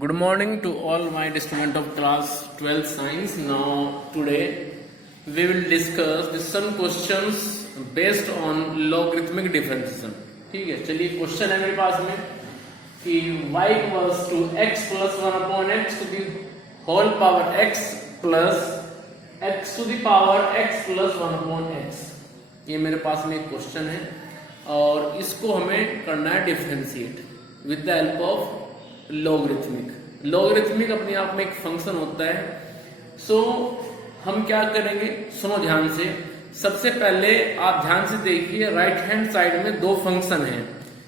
Good morning to all my students of class 12 science. Now today we will discuss some questions based on logarithmic differentiation. ठीक है, चलिए question है मेरे पास में कि y equals to x plus 1 upon x to the whole power x plus x to the power x plus 1 upon x. ये मेरे पास में एक क्वेश्चन है और इसको हमें करना है differentiate with the help of logarithmic अपने आप में एक फंक्शन होता है। सो हम क्या करेंगे, सुनो ध्यान से। सबसे पहले आप ध्यान से देखिए, राइट हैंड साइड में दो फंक्शन हैं,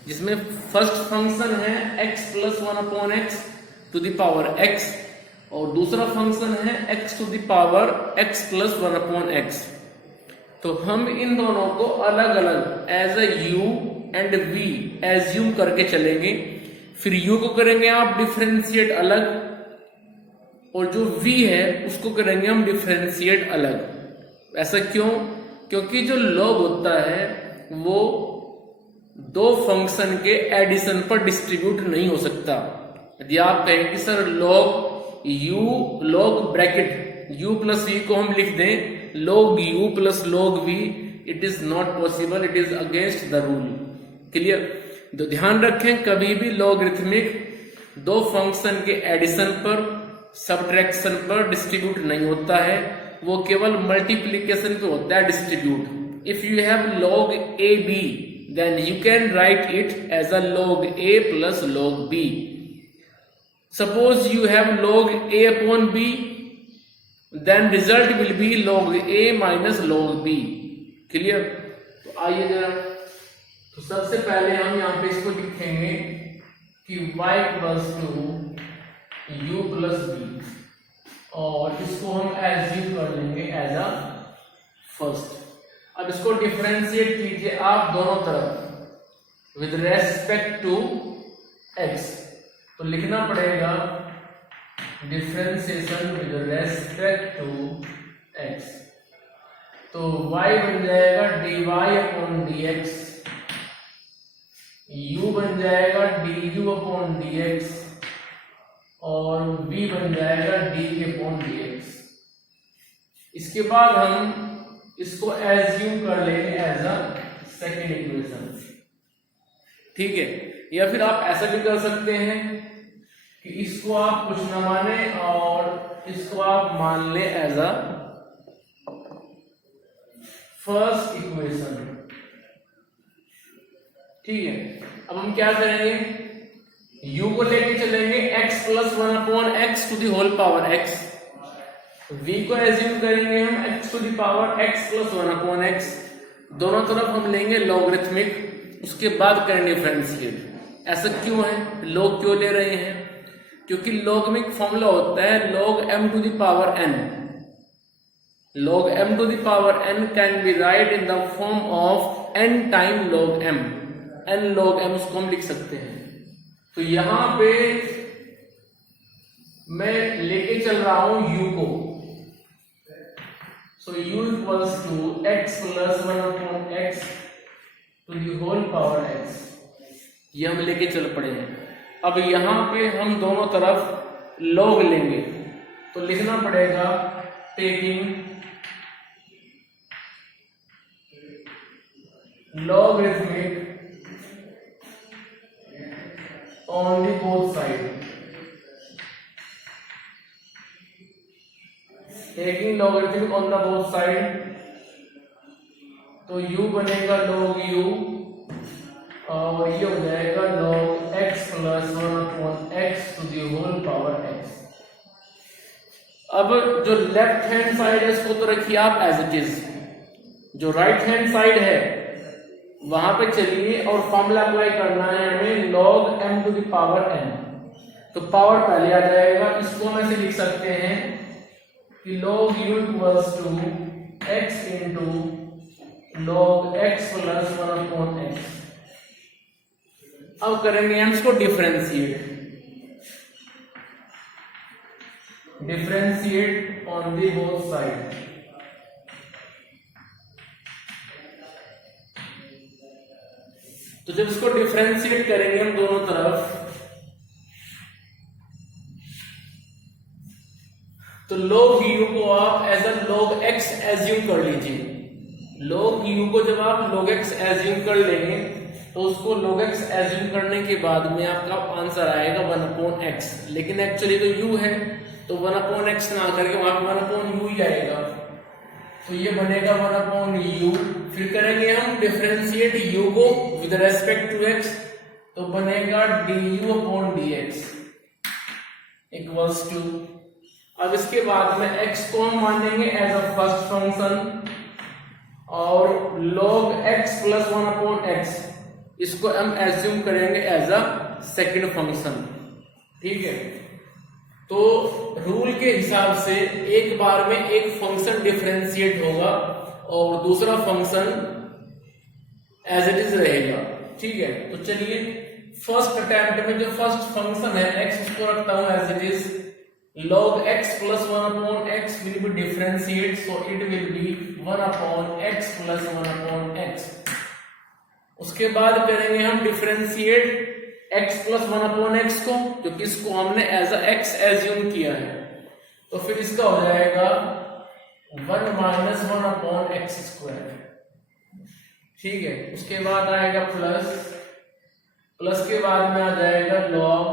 जिसमें फर्स्ट फंक्शन है x plus 1 upon x to the power x और दूसरा फंक्शन है x to the power x plus 1 upon x. तो हम इन दोनों को अलग अलग as a u and v assume करके चलेंगे। फिर u को करेंगे आप डिफरेंशिएट अलग और जो v है उसको करेंगे हम डिफरेंशिएट अलग। ऐसा क्यों? क्योंकि जो log होता है वो दो फंक्शन के एडिशन पर डिस्ट्रीब्यूट नहीं हो सकता। यदि आप कहें कि sir log bracket u plus v को हम लिख दें log u plus log v, it is not possible, it is against the rule. Clear? तो ध्यान रखें, कभी भी लॉगरिथमिक दो फंक्शन के एडिशन पर सब्ट्रैक्शन पर डिस्ट्रीब्यूट नहीं होता है, वो केवल मल्टीप्लिकेशन पे होता है distribute. If you have log a b then you can write it as a log a plus log b. Suppose you have log a upon b, then result will be log a minus log b. Clear? तो आइए जरा, तो सबसे पहले हम यहाँ पे इसको लिखेंगे कि y plus two u plus b और इसको हम एज्यूम कर लेंगे एज अ फर्स्ट। अब इसको डिफरेंशिएट कीजिए आप दोनों तरफ विद रेस्पेक्ट टू x। तो लिखना पड़ेगा differentiation with respect to x। तो y बन जाएगा dy अपॉन dx, u बन जाएगा du अपॉन dx और v बन जाएगा dy अपॉन dx। इसके बाद हम इसको एज्यूम कर लेंगे एज अ सेकेंड इक्वेशन। ठीक है? या फिर आप ऐसा भी कर सकते हैं कि इसको आप कुछ न माने और इसको आप मान ले एज अ फर्स्ट इक्वेशन। ठीक है? अब हम क्या करेंगे, u को लेके चलेंगे x plus 1 upon x to the whole power x, v को एज्यूम करेंगे हम x to the power x plus 1 upon x. दोनों तरफ हम लेंगे लॉगरिथमिक, उसके बाद करेंगे डिफरेंशिएट। ऐसा क्यों है, log क्यों ले रहे हैं? क्योंकि लॉगरिथमिक फॉर्मूला होता है log m to the power n। log m to the power n can be write in the form of n time log m। n log m उसको हम लिख सकते हैं। तो यहां पे मैं लेके चल रहा हूं u को, so u equals to x plus 1 upon x to the whole power x। ये हम लेके चल पड़े हैं। अब यहां पे हम दोनों तरफ log लेंगे, तो लिखना पड़ेगा taking logarithmic on the both side, taking logarithmic on the both side। तो u बनेगा log u और ये हो जाएगा log x plus 1 upon x to the whole power x। अब जो लेफ्ट हैंड साइड है इसको तो रखिए आप एज इट इज, जो राइट हैंड साइड है वहां पे चलिए और फॉर्मूला अप्लाई करना है हमें log m to the power n। तो पावर पहले आ जाएगा, इसको हम ऐसे लिख सकते हैं कि log u equals to x into log x plus 1 upon x. अब करेंगे हम इसको differentiate on the both side. तो जब इसको डिफरेंशिएट करेंगे हम दोनों तरफ, तो log u को आप as a log x assume कर लीजिए। log u को जब आप log x एज्यूम कर लेंगे तो उसको log x एज्यूम करने के बाद में आपका आंसर आएगा 1/x, लेकिन एक्चुअली तो u है तो 1/x ना करके वहां पे 1/u ही आएगा, तो ये बनेगा 1/u। फिर करेंगे हम डिफरेंशिएट u को विद रेस्पेक्ट टू x, तो बनेगा du/dx इक्वल्स टू, अब इसके बाद में x को हम मानेंगे एज अ फर्स्ट फंक्शन और log x प्लस 1/x इसको हम एज्यूम करेंगे एज अ सेकंड फंक्शन। ठीक है, तो रूल के हिसाब से एक बार में एक फंक्शन डिफरेंशिएट होगा और दूसरा फंक्शन एज इट इज रहेगा। ठीक है, तो चलिए फर्स्ट अटेम्प्ट में जो फर्स्ट फंक्शन है x उसको रखता हूं as it is, log x plus 1/x will be differentiate, so it will be 1/x plus 1/x। उसके बाद करेंगे हम डिफरेंशिएट x plus 1/x को, क्योंकि इसको हमने एज अ x एज्यूम किया है, तो फिर इसका हो जाएगा 1 minus 1/x square। ठीक है, उसके बाद आएगा प्लस के बाद में आ जाएगा log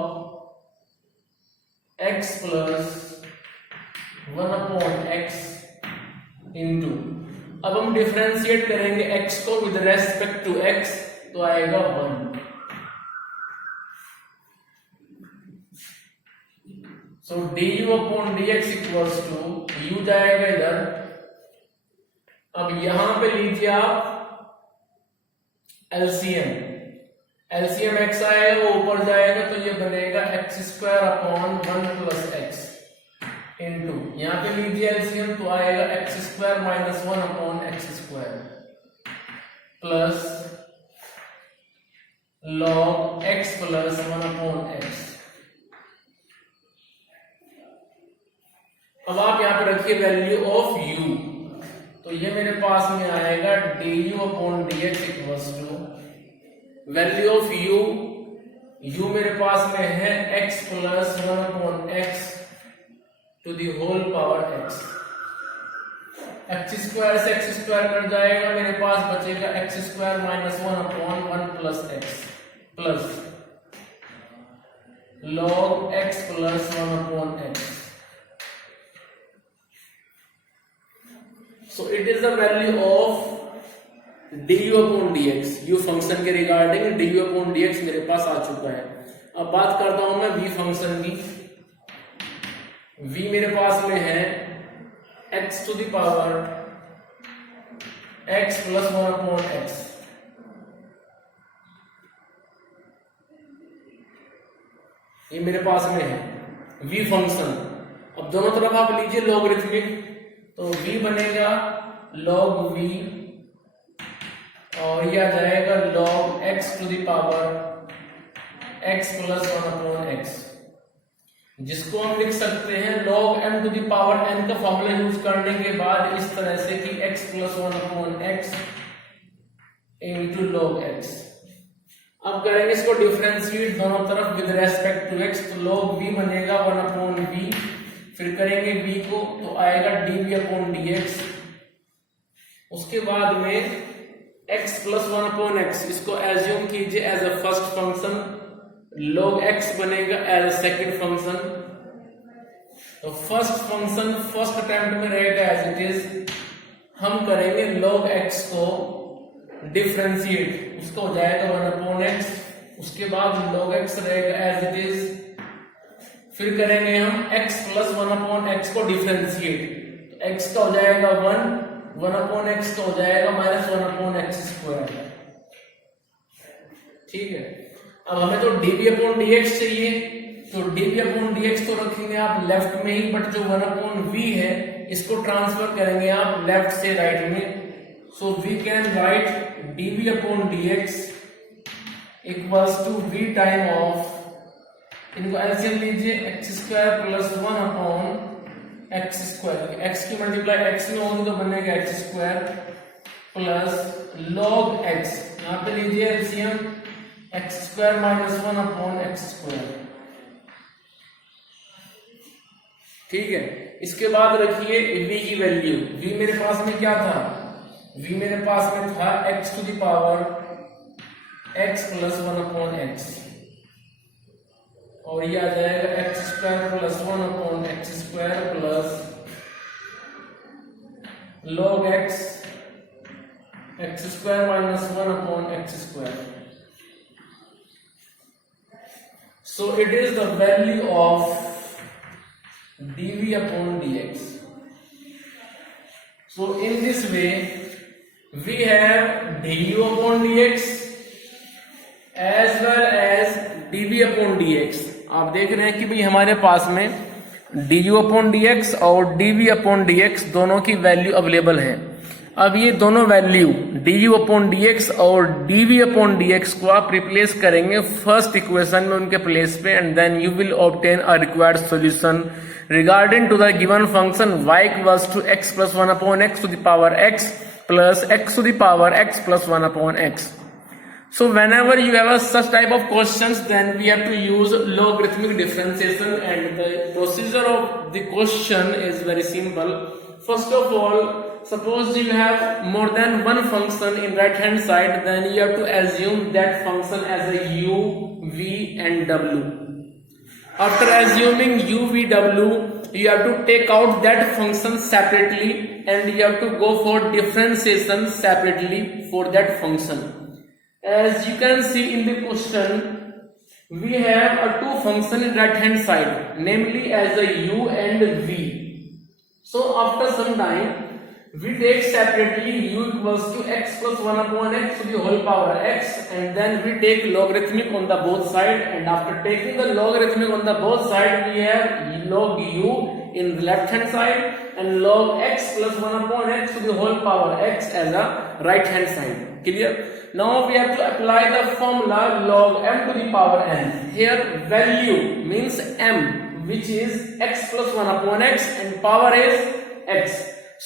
x plus 1/x into, अब हम डिफरेंशिएट करेंगे x को विद रेस्पेक्ट टू x, तो आएगा 1। सो du/dx इक्वल्स टू, u जाएगा इधर, अब यहां पे लीजिए आप एलसीएम x आएगा वो ऊपर जाएगा, तो ये बनेगा x² + 1 + x इंटू, यहां पे लीजिए एलसीएम तो आएगा x² - 1/x² plus log x plus 1/x। अब आप यहां पे रखिए वैल्यू ऑफ u, तो ये मेरे पास में आएगा du/dx equals to value of u मेरे पास में है x plus 1/x to the whole power x। x² से x² कट जाएगा, मेरे पास बचेगा x² - 1/1 + x plus log x plus 1/x। So it is the value of du/dx, u function के regarding du/dx मेरे पास आ चुका है। अब बात करता हूं मैं v फंक्शन की। v मेरे पास में है x to the power x plus 1/x, ये मेरे पास में है v फंक्शन। अब दोनों तरफ आप लीजिए लॉगरिथमिक, तो v बनेगा log v और ये आ जाएगा log x to the power x plus 1/x, जिसको हम लिख सकते हैं log m to the power n का फॉर्मूला यूज करने के बाद इस तरह से कि x plus 1/x into log x। अब करेंगे इसको डिफरेंशिएट दोनों तरफ विद रेस्पेक्ट टू x, तो log v बनेगा 1/v, फिर करेंगे v को तो आएगा dv/dx। उसके बाद में x प्लस 1/x इसको एज्यूम कीजिए as a first function, log x बनेगा एज अ सेकंड फंक्शन। तो फर्स्ट फंक्शन फर्स्ट अटेम्प्ट में रहेगा एज इट इज, हम करेंगे log x को डिफरेंशिएट, उसका हो जाएगा 1/x, उसके बाद log x रहेगा एज इट इज, फिर करेंगे हम x प्लस 1/x को डिफरेंशिएट, तो x का हो जाएगा 1/x का हो जाएगा -1/x²। ठीक है, अब हमें तो dv/dx चाहिए, तो dv/dx तो रखेंगे आप लेफ्ट में ही, बट जो 1/v है इसको ट्रांसफर करेंगे आप लेफ्ट से राइट में। So we can write dv/dx equals to v time of, इनको एलसीएम लीजिए x² प्लस 1/x², x की मल्टीप्लाई x में होगी तो बनेगा x² प्लस log x, यहाँ पे लीजिए एलसीएम x² - 1/x²। ठीक है। इसके बाद रखिए v की वैल्यू। v मेरे पास में क्या था, v मेरे पास में था x to the power x plus 1 upon x, और ये आ जाएगा x square plus 1 upon x square plus log x x square minus 1 upon x square. So it is the value of dv upon dx. So in this way we have du upon dx as well as dv upon dx। आप देख रहे हैं कि भाई हमारे पास में du upon dx और dv upon dx दोनों की वैल्यू अवेलेबल है। अब ये दोनों वैल्यू du अपॉन dx और dv अपॉन dx को आप रिप्लेस करेंगे फर्स्ट इक्वेशन में उनके प्लेस पे, and then you will obtain a required solution regarding to the given function y equals to x plus 1 upon x to the power x plus x to the power x plus 1 upon x। So whenever you have a such type of questions, then we have to use logarithmic differentiation, and the procedure of the question is very simple. First of all, suppose you have more than one function in right hand side, then you have to assume that function as a u, v and w. After assuming u, v, w, you have to take out that function separately and you have to go for differentiation separately for that function. As you can see in the question, we have a two function in right hand side, namely as a u and v. So after some time, we take separately u equals to x plus 1 upon x to the whole power x, and then we take logarithmic on the both side, and after taking the logarithmic on the both side, we have log u in the left hand side and log x plus 1 upon x to the whole power x as a right hand side. Clear? Now we have to apply the formula log m to the power n. Here value means m, which is x plus 1 upon x, and power is x.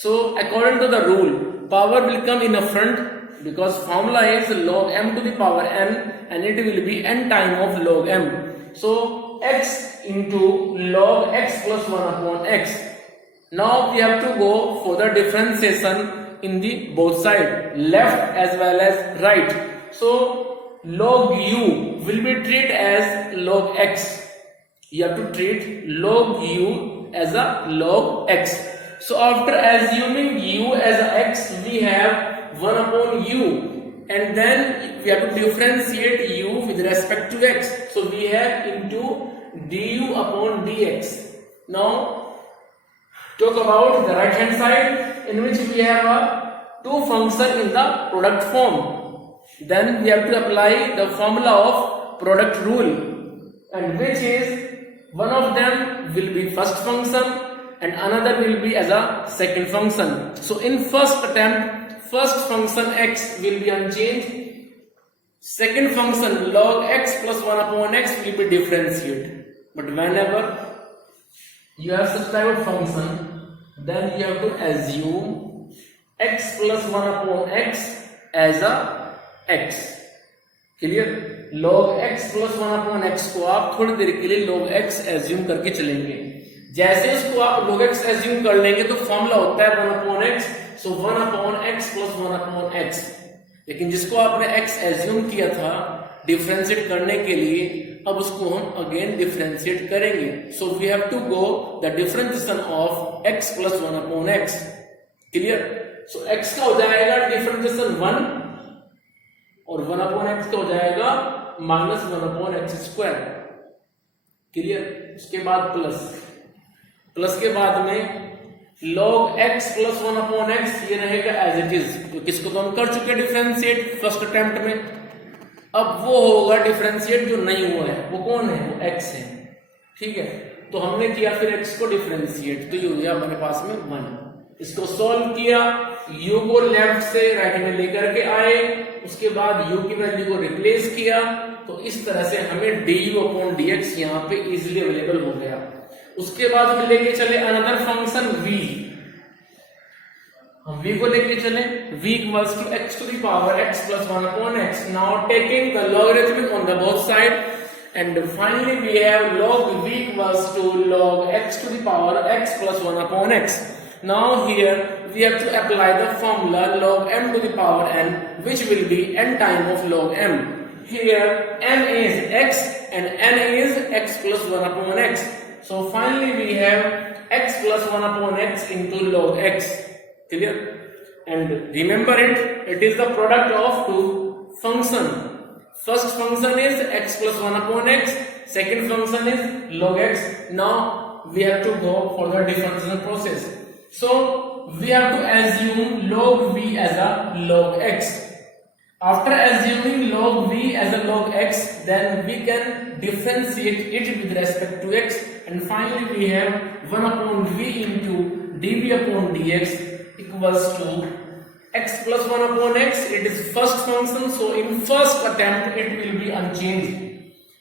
So according to the rule, power will come in a front because formula is log m to the power n, and it will be n time of log m. So x into log x plus 1 upon x. Now we have to go for the differentiation in the both side, left as well as right. So log u will be treated as log x. You have to treat log u as a log x. So after assuming u as a x, we have 1 upon u, and then we have to differentiate u with respect to x. So we have into du upon dx. Now talk about the right hand side, in which we have a two function in the product form. Then we have to apply the formula of product rule, and which is one of them will be first function and another will be as a second function. So in first attempt, first function x will be unchanged, second function log x plus 1 upon x will be differentiated. But whenever you have such type of function, then you have to assume x plus 1 upon x as a x. Clear? log x plus 1 upon x को आप थोड़ी देर के लिए log x assume करके चलेंगे। जैसे इसको आप log x एज्यूम कर लेंगे तो फॉर्मूला होता है 1 upon x, so 1 upon x plus 1 upon x। लेकिन जिसको आपने x एज्यूम किया था डिफरेंशिएट करने के लिए, अब उसको हम अगेन डिफरेंशिएट करेंगे। So we have to go the differentiation of x plus 1 upon x। Clear? So x का हो जाएगा डिफरेंशिएशन 1 और 1 upon x का हो जाएगा minus 1 upon x square. Clear? उसके बाद प्लस के बाद में log x plus 1 upon x ये रहेगा एज इट इज, तो किसको तो हम कर चुके डिफरेंशिएट फर्स्ट अटेम्प्ट में। अब वो होगा डिफरेंशिएट जो नहीं हुआ है, वो कौन है? वो x है। ठीक है, तो हमने किया फिर x को डिफरेंशिएट, तो ये हो गया हमारे पास में 1। इसको सॉल्व किया, u को लेफ्ट से राइट में लेकर के आए, उसके बाद u की वैल्यू को रिप्लेस किया, तो इस तरह से हमें du अपॉन dx यहाँ पे इजिली अवेलेबल हो गया। उसके बाद हम लेके चले अनदर फंक्शन v, हम v को लेके चले v equals to x to the power x plus 1 upon x। Now taking the logarithmic on the both side, and finally we have log v equals to log x to the power x plus 1 upon x. Now here we have to apply the formula log m to the power n, which will be n time of log m. Here m is x and n is x plus 1 upon x. So finally we have x plus 1 upon x into log x. Clear? And remember it is the product of two functions. First function is x plus 1 upon x, second function is log x. Now we have to go for the differentiation process. So we have to assume log v as a log x. After assuming log v as a log x, then we can differentiate it with respect to x, and finally we have 1 upon v into dv upon dx equals to x plus 1 upon x. It is first function, so in first attempt it will be unchanged.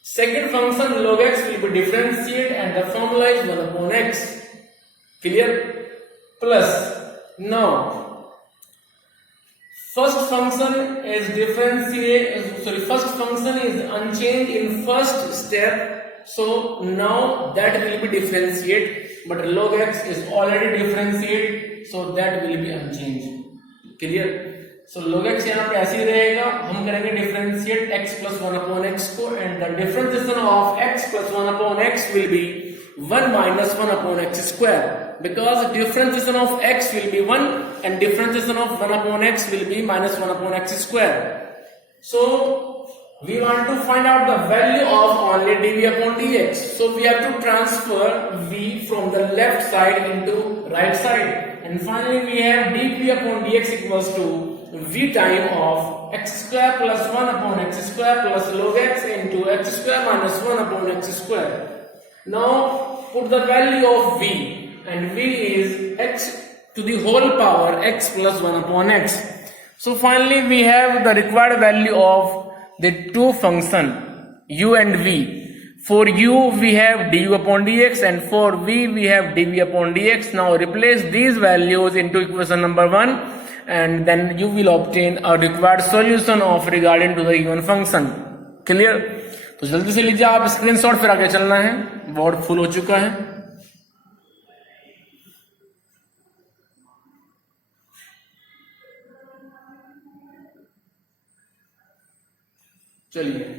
Second function log x will be differentiated and the formula is 1 upon x. Clear? Plus now first function is first function is unchanged in first step, so now that will be differentiated, but log x is already differentiated, so that will be unchanged. Clear? So log x यहाँ पे ऐसे ही रहेगा, हम करेंगे differentiate x plus 1 upon x को, and the differentiation of x plus 1 upon x will be 1 minus 1 upon x square, because differentiation of x will be 1 and differentiation of 1 upon x will be minus 1 upon x square. So we want to find out the value of only dv upon dx. So we have to transfer v from the left side into right side, and finally we have dv upon dx equals to v time of x square plus 1 upon x square plus log x into x square minus 1 upon x square. Now put the value of v, and v is x to the whole power x plus 1 upon x. So finally we have the required value of the two function u and v. For u we have du upon dx, and for v we have dv upon dx. Now replace these values into equation number 1, and then you will obtain a required solution of regarding to the given function. Clear? तो जल्दी से लीजिए आप screenshot, फिर आगे चलना है, board full हो चुका है. चलिए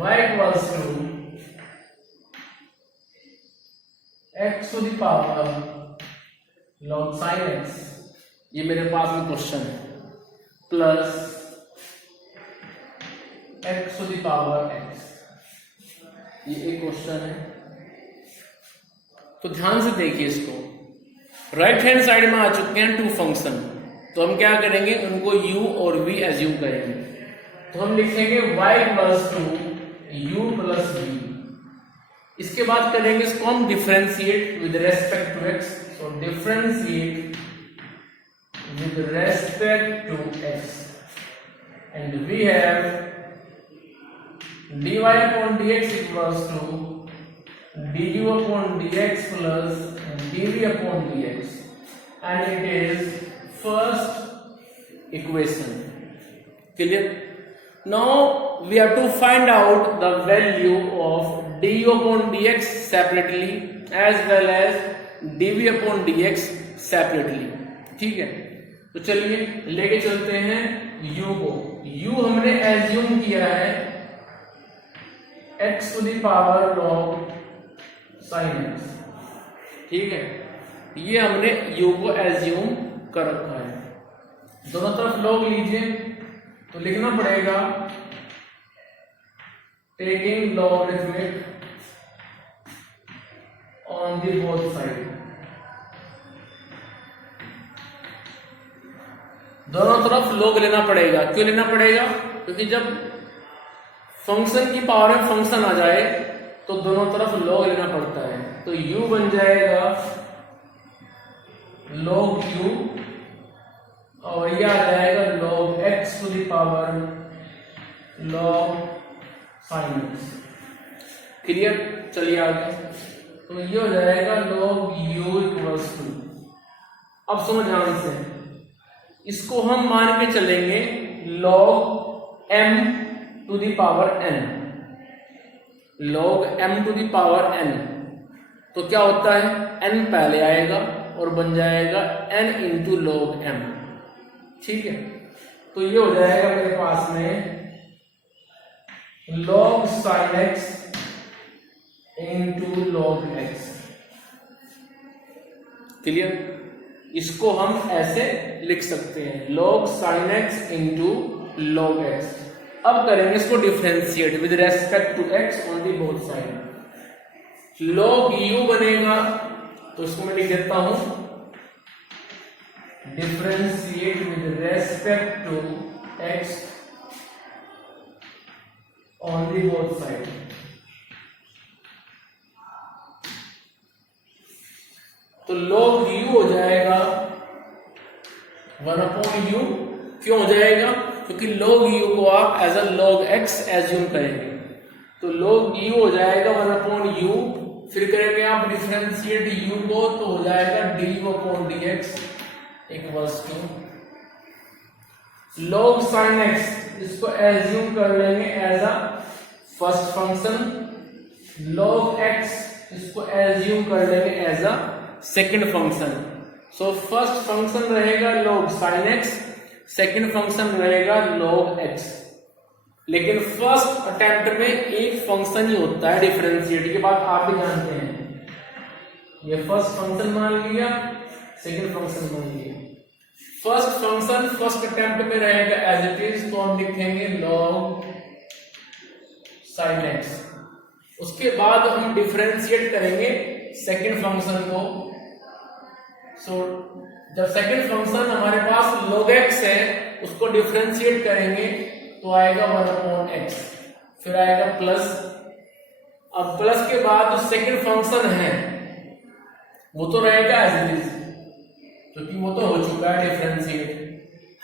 y equals to x to the power log sin x, ये मेरे पास में क्वेश्चन है, plus x to the power x, ये एक क्वेश्चन है. तो ध्यान से देखिए इसको, राइट हैंड साइड में आ चुके हैं टू फंक्शन, तो हम क्या करेंगे, उनको u और v एज्यूम करेंगे. तो हम लिखेंगे y equals to u plus v. इसके बाद करेंगे इसको हम differentiate with respect to x. So differentiate with respect to x, and we have dy upon dx equals to du upon dx plus dv upon dx, and it is first equation. Clear? Now we have to find out the value of du upon dx separately as well as dv upon dx separately. ठीक है, तो चलिए लेके चलते हैं u को. u हमने assume किया है x to the power log sin x. ठीक है, ये हमने u को एज्यूम कर रखा है. दोनों तरफ log लीजिए, तो लिखना पड़ेगा taking logarithmic on the both side. दोनों तरफ log लेना पड़ेगा। क्यों लेना पड़ेगा? क्योंकि जब फंक्शन की पावर में फंक्शन आ जाए तो दोनों तरफ log लेना पड़ता है। तो u बन जाएगा log u और ये आ जाएगा log x to the power log sin x। Clear? चलिए आगे। तो ये हो जाएगा log u इक्वल्स टू, अब सुनो ध्यान से, इसको हम मान के चलेंगे log m to the power n, log m to the power n। तो क्या होता है, n पहले आएगा और बन जाएगा n इंटू log m। ठीक है, तो ये हो जाएगा मेरे पास में log sin x into log x। Clear? इसको हम ऐसे लिख सकते हैं log sin x into log x। अब करेंगे इसको differentiate with respect to x on the both side. log u बनेगा, तो इसको मैं लिख देता हूं differentiate with respect to x on the both side. तो log u हो जाएगा 1/u। क्यों हो जाएगा? क्योंकि log u को आप as a log x assume करेंगे, तो log u हो जाएगा 1/u। फिर करेंगे आप डिफरेंशिएट u को, तो हो जाएगा du/dx equals to log sin x, इसको एज्यूम कर लेंगे as a first function, log x इसको एज्यूम कर लेंगे as a second function. So first function रहेगा log sin x, second function रहेगा log x। लेकिन फर्स्ट अटेम्प्ट में एक फंक्शन ही होता है डिफरेंशिएट, की बात आप भी जानते हैं। ये फर्स्ट फंक्शन मान लिया, सेकेंड फंक्शन मान लिया। फर्स्ट फंक्शन फर्स्ट अटेम्प्ट में रहेगा एज इट इज, तो हम लिखेंगे log sin x। उसके बाद हम डिफरेंशिएट करेंगे सेकेंड फंक्शन को। सो जब सेकेंड फंक्शन हमारे पास log x है, उसको डिफरेंशिएट करेंगे तो आएगा 1/x, फिर आएगा प्लस। अब प्लस के बाद जो सेकेंड फंक्शन है वो तो रहेगा एज इट इज, क्योंकि वो तो हो चुका है डिफरेंशिएट।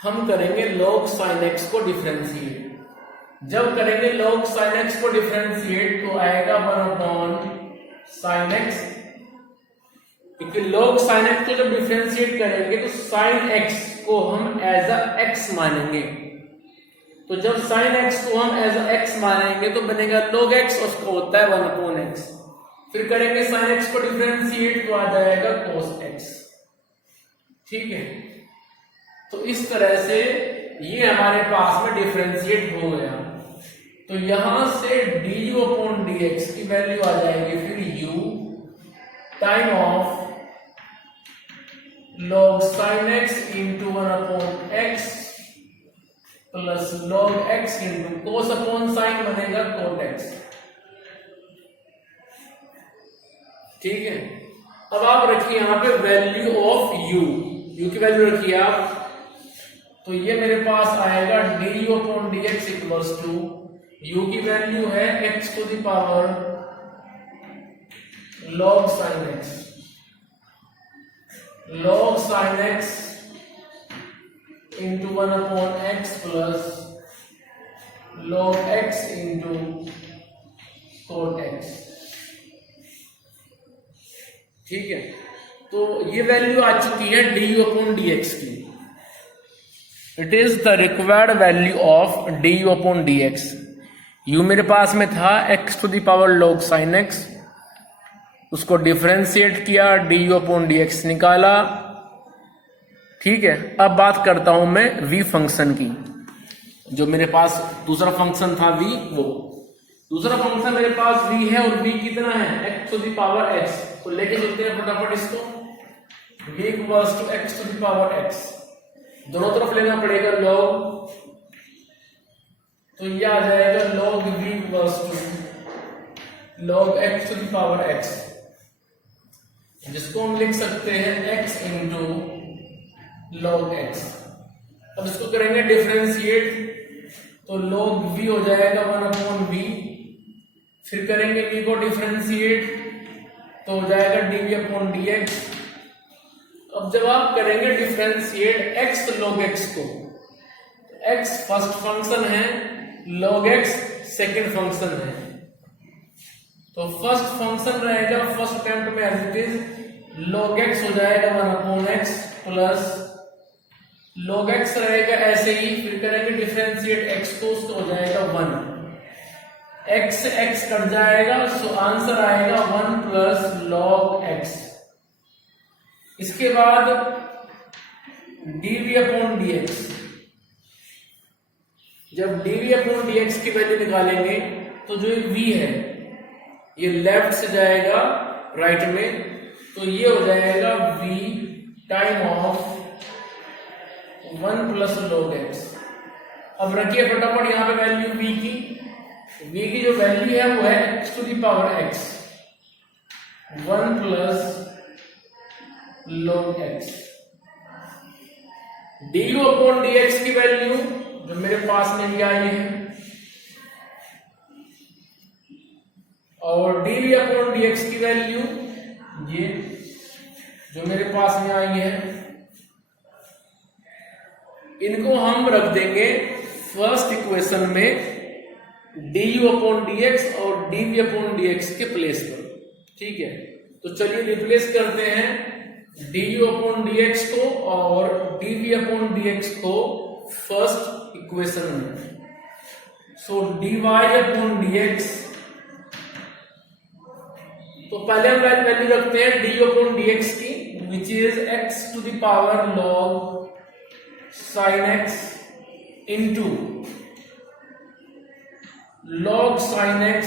हम करेंगे log sin x को डिफरेंशिएट। जब करेंगे log sin x को डिफरेंशिएट तो आएगा 1/sin x, क्योंकि log sin x को जब डिफरेंशिएट करेंगे तो sin x को हम एज अ x मानेंगे। तो जब sin x को हम एज अ x मानेंगे तो बनेगा log x, उसको होता है 1/x। फिर करेंगे sin x को डिफरेंशिएट तो आ जाएगा cos x। ठीक है, तो इस तरह से ये हमारे पास में डिफरेंशिएट हो गया। तो यहां से du/dx की वैल्यू आ जाएगी फिर u time of log sin x into 1/x plus log x into cos upon sine बनेगा cot x। ठीक है, अब आप रखिए यहां पे वैल्यू ऑफ u की वैल्यू रखिए आप, तो ये मेरे पास आएगा du/dx इक्वल्स टू u की वैल्यू है x to the power log sin x, log sin x into 1/x plus log x into cot x। ठीक है, तो ये वैल्यू आ चुकी है du/dx की। It is the required value of du/dx। u मेरे पास में था x to the power log sin x, उसको डिफरेंशिएट किया, du/dx निकाला। ठीक है, अब बात करता हूं मैं v फंक्शन की। जो मेरे पास दूसरा फंक्शन था v, वो दूसरा फंक्शन मेरे पास v है और v कितना है x to the power x। तो लेके चलते हैं फटाफट इसको, v equals to x to the power x। दोनों तरफ लेना पड़ेगा log, तो ये आ जाएगा log v equals to log x to the power x, जिसको हम लिख सकते हैं x इंटू log x। अब इसको करेंगे डिफरेंशिएट, तो log v हो जाएगा 1/v। फिर करेंगे v को डिफरेंशिएट तो हो जाएगा dv/dx। अब जब आप करेंगे डिफरेंशिएट x log x को, x फर्स्ट फंक्शन है, log x सेकंड फंक्शन है, तो फर्स्ट फंक्शन रहेगा फर्स्ट अटेम्प्ट में as it is log x हो जाएगा 1/x प्लस log x रहेगा ऐसे ही। फिर करेंगे डिफरेंशिएट x को, उसको हो जाएगा 1, x से x कट जाएगा, सो आंसर आएगा 1 प्लस log x। इसके बाद dv/dx, जब dv/dx की वैल्यू निकालेंगे तो जो v है ये लेफ्ट से जाएगा राइट में, तो ये हो जाएगा v time of 1 plus log x। अब रखिए फटाफट यहाँ पे वैल्यू v की जो वैल्यू है वो है x⁻x 1 plus log x। du/dx की वैल्यू जो मेरे पास में भी आई है, और dv/dx की वैल्यू ये जो मेरे पास में आई है, इनको हम रख देंगे फर्स्ट इक्वेशन में du/dx और dv/dx के प्लेस पर। ठीक है, तो चलिए रिप्लेस करते हैं du/dx को और dv/dx को फर्स्ट इक्वेशन में। सो dy/dx, तो पहले हम वैल्यू रखते हैं du/dx की, which is x⁻log sin x into log sin x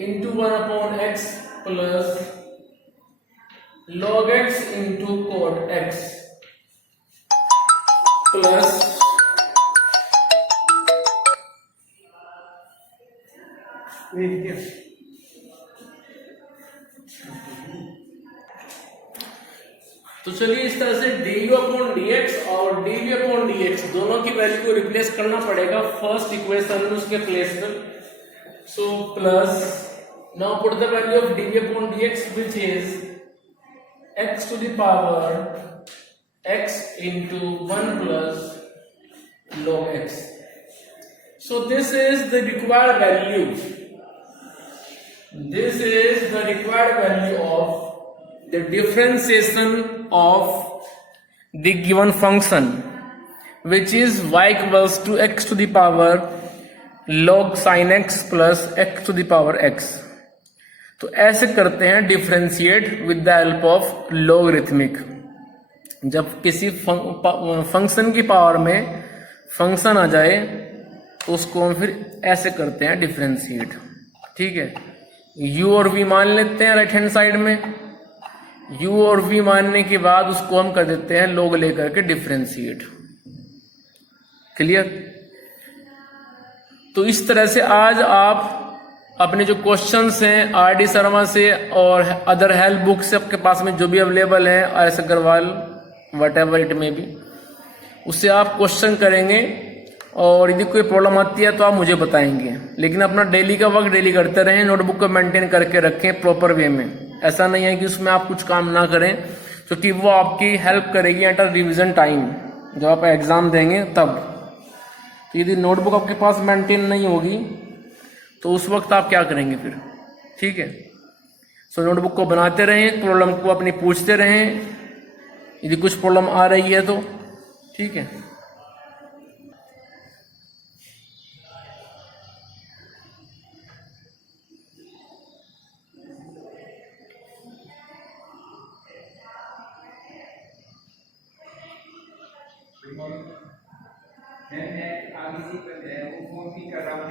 into 1/x plus log x into cot x plus तो चलिए इस तरह से du/dx और dv/dx दोनों की वैल्यू को रिप्लेस करना पड़ेगा फर्स्ट इक्वेशन में, उसके प्लेस पर। So plus now put the value of dv/dx which is x⁻x into 1 plus log x. So this is the required value. This is the required value of the differentiation of the given function, which is y equals to x to the power log sin x plus x to the power x. तो ऐसे करते हैं differentiate with the help of logarithmic. जब किसी function की power में function आ जाए तो उसको हम फिर ऐसे करते हैं डिफरेंशिएट। ठीक है, u और v मान लेते हैं राइट हैंड साइड में, u और v मानने के बाद उसको हम कर देते हैं log लेकर के डिफरेंशिएट। क्लियर? तो इस तरह से आज आप अपने जो क्वेश्चंस हैं आर.डी. शर्मा से और अदर हेल्प बुक से आपके पास में जो भी अवेलेबल है, R S. Agarwal whatever it में भी, उससे आप क्वेश्चन करेंगे और यदि कोई प्रॉब्लम आती है तो आप मुझे बताएंगे। लेकिन अपना डेली का वर्क डेली करते रहें, नोटबुक को मेंटेन करके रखें प्रॉपर वे में। ऐसा नहीं है कि उसमें आप कुछ काम ना करें, क्योंकि वो आपकी हेल्प करेगी एट अ रिविजन टाइम, जब आप एग्जाम देंगे तब। तो यदि नोटबुक आपके पास मेंटेन नहीं होगी तो उस वक्त आप क्या करेंगे फिर? ठीक है, सो नोटबुक को बनाते रहें, प्रॉब्लम को अपनी पूछते रहें, यदि कुछ प्रॉब्लम आ रही है तो। ठीक है, मैं आगे से वो फोन भी कर रहा हूँ।